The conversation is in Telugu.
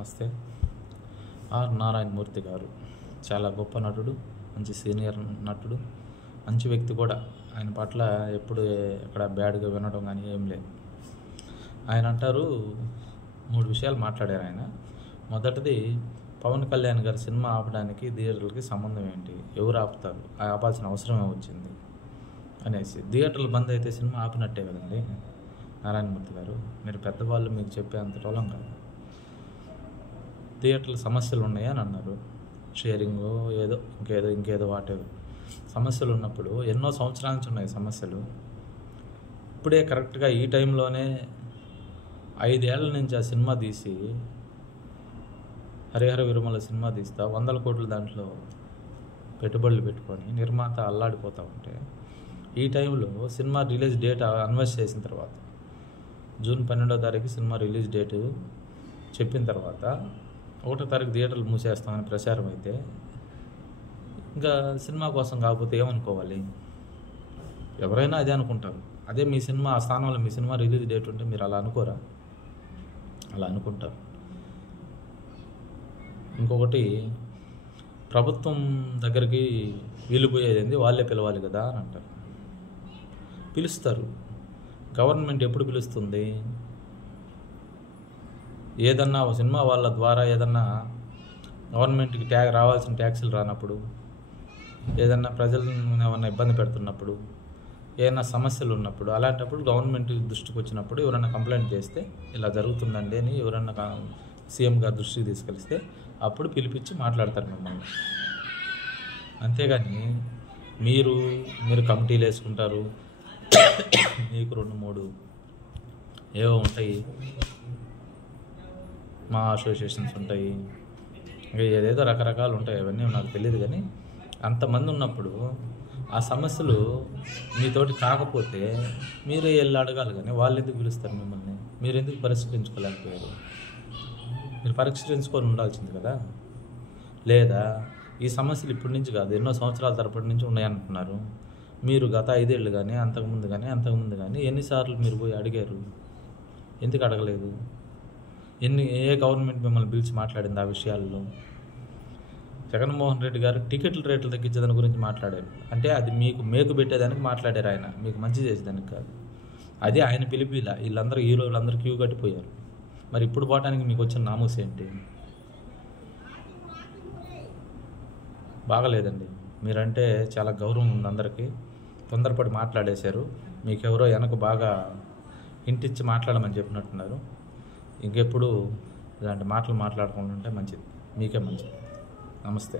నమస్తే. ఆర్ నారాయణమూర్తి గారు చాలా గొప్ప నటుడు, మంచి సీనియర్ నటుడు, మంచి వ్యక్తి కూడా. ఆయన పట్ల ఎప్పుడు ఎక్కడ బ్యాడ్గా వినడం కానీ ఏం లేదు. ఆయన అంటారు 3 విషయాలు మాట్లాడారు ఆయన. మొదటిది, పవన్ కళ్యాణ్ గారి సినిమా ఆపడానికి థియేటర్లకి సంబంధం ఏంటి, ఎవరు ఆపుతారు, ఆపాల్సిన అవసరమే వచ్చింది అనేసి. థియేటర్లు బంద్ అయితే సినిమా ఆపినట్టే కదండి నారాయణమూర్తి గారు. మీరు పెద్దవాళ్ళు, మీకు చెప్పే అంత టోలం కాదు. థియేటర్లు సమస్యలు ఉన్నాయి అని అన్నారు. షేరింగ్ ఏదో ఇంకేదో వాటేవో సమస్యలు ఉన్నప్పుడు ఎన్నో సంవత్సరాల నుంచి ఉన్నాయి సమస్యలు. ఇప్పుడే కరెక్ట్గా ఈ టైంలోనే 5 ఏళ్ల నుంచి ఆ సినిమా తీసి, హరిహర విరమల సినిమా తీస్తా 100 కోట్లు దాంట్లో పెట్టుబడులు పెట్టుకొని నిర్మాత అల్లాడిపోతూ ఉంటే, ఈ టైంలో సినిమా రిలీజ్ డేట్ అనౌన్స్ చేసిన తర్వాత, జూన్ 12వ తారీఖు సినిమా రిలీజ్ డేటు చెప్పిన తర్వాత 1వ తారీఖు థియేటర్లు మూసేస్తామని ప్రచారం అయితే, ఇంకా సినిమా కోసం కాకపోతే ఏమనుకోవాలి? ఎవరైనా అదే అనుకుంటారు. అదే మీ సినిమా, ఆ స్థానంలో మీ సినిమా రిలీజ్ డేట్ ఉంటే మీరు అలా అనుకోరా? అలా అనుకుంటారు. ఇంకొకటి, ప్రభుత్వం దగ్గరికి వెళ్ళిపోయేది వాళ్ళే పిలవాలి కదా అని అంటారు. పిలుస్తారు. గవర్నమెంట్ ఎప్పుడు పిలుస్తుంది? ఏదన్నా సినిమా వాళ్ళ ద్వారా ఏదన్నా గవర్నమెంట్కి రావాల్సిన ట్యాక్సులు రానప్పుడు, ఏదన్నా ప్రజలను ఏమన్నా ఇబ్బంది పెడుతున్నప్పుడు, ఏదైనా సమస్యలు ఉన్నప్పుడు, అలాంటప్పుడు గవర్నమెంట్ దృష్టికి వచ్చినప్పుడు ఎవరైనా కంప్లైంట్ చేస్తే ఇలా జరుగుతుందండి అని ఎవరన్నా సీఎం గారి దృష్టికి తీసుకెళ్తే అప్పుడు పిలిపించి మాట్లాడతారు మిమ్మల్ని. అంతేగాని మీరు కమిటీలు వేసుకుంటారు, మీకు 2-3 ఏవో ఉంటాయి, మా అసోసియేషన్స్ ఉంటాయి, ఇంకా ఏదేదో రకరకాలు ఉంటాయి. అవన్నీ నాకు తెలియదు. కానీ అంతమంది ఉన్నప్పుడు ఆ సమస్యలు మీతోటి కాకపోతే మీరే వెళ్ళి అడగాలి. కానీ వాళ్ళు ఎందుకు పిలుస్తారు మిమ్మల్ని? మీరు ఎందుకు పరిష్కరించుకోలేకపోయారు? మీరు పరిష్కరించుకొని ఉండాల్సింది కదా. లేదా ఈ సమస్యలు ఇప్పటి నుంచి కాదు, ఎన్నో సంవత్సరాల తరపటి నుంచి ఉన్నాయంటున్నారు. మీరు గత 5 ఏళ్ళు కానీ అంతకుముందు కానీ ఎన్నిసార్లు మీరు పోయి అడిగారు? ఎందుకు అడగలేదు? ఏ గవర్నమెంట్ మిమ్మల్ని పిలిచి మాట్లాడింది ఆ విషయాల్లో? జగన్మోహన్ రెడ్డి గారు టికెట్ల రేట్లు తగ్గించేదాని గురించి మాట్లాడారు. అంటే అది మీకు మేకు పెట్టేదానికి మాట్లాడారు. ఆయన మీకు మంచి చేసేదానికి కాదు. అది ఆయన పిలిపిలా. వీళ్ళందరూ హీరోలందరూ క్యూ కట్టిపోయారు. మరి ఇప్పుడు పోవటానికి మీకు వచ్చిన నామూస్ ఏంటి? బాగలేదండి. మీరంటే చాలా గౌరవం ఉంది అందరికీ. తొందరపడి మాట్లాడేశారు. మీకెవరో వెనక బాగా ఇంటిచ్చి మాట్లాడమని చెప్పినట్టున్నారు. ఇంకెప్పుడు ఇలాంటి మాటలు మాట్లాడకుండా ఉంటే మంచిది, మీకే మంచిది. నమస్తే.